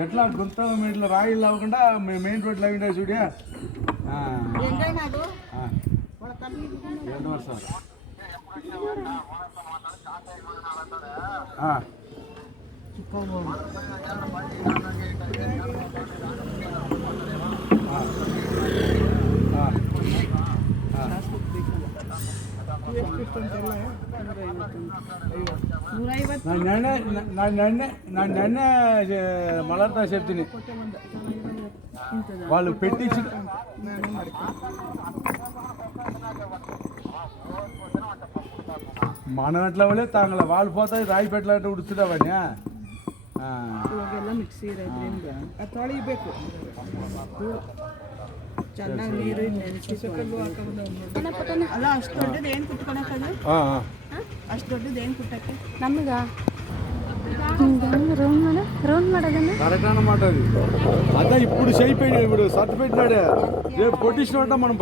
ఎట్లా గుంత ఇట్లా రాయిలు అవ్వకుండా మెయిన్ రోడ్లు అవి ఉంటాయి చూడే ఎంత సార్ నన్నే మళ్ళా చెప్తుంది వాళ్ళు పెట్టించి మనం ఎట్లా వాళ్ళే తాగల వాళ్ళు పోతాయి రాయి పెట్టాలంటే ఉడుచుతావని ಮಿಕ್ಸಿ ಇರೋದ್ರಿಂದ ತೊಳಿಬೇಕು ಚೆನ್ನಾಗಿ ನೀರು ಅಲ್ಲ ಅಷ್ಟು ದೊಡ್ಡದು ಏನು ಕುಟ್ಕೊಳಕ್ಕಲ್ಲ ಅಷ್ಟು ದೊಡ್ಡದು ಏನು ಕುಟ್ಟಕ್ಕೆ ನಮಗ రౌండ్ ಮಾಡೋದನ್ನ కరెక్ట్ అన్నమాట అది అదే ఇప్పుడు చేయిపోయి ఇప్పుడు సర్ది పెట్టినాడే రేపు కొట్టించిన మనం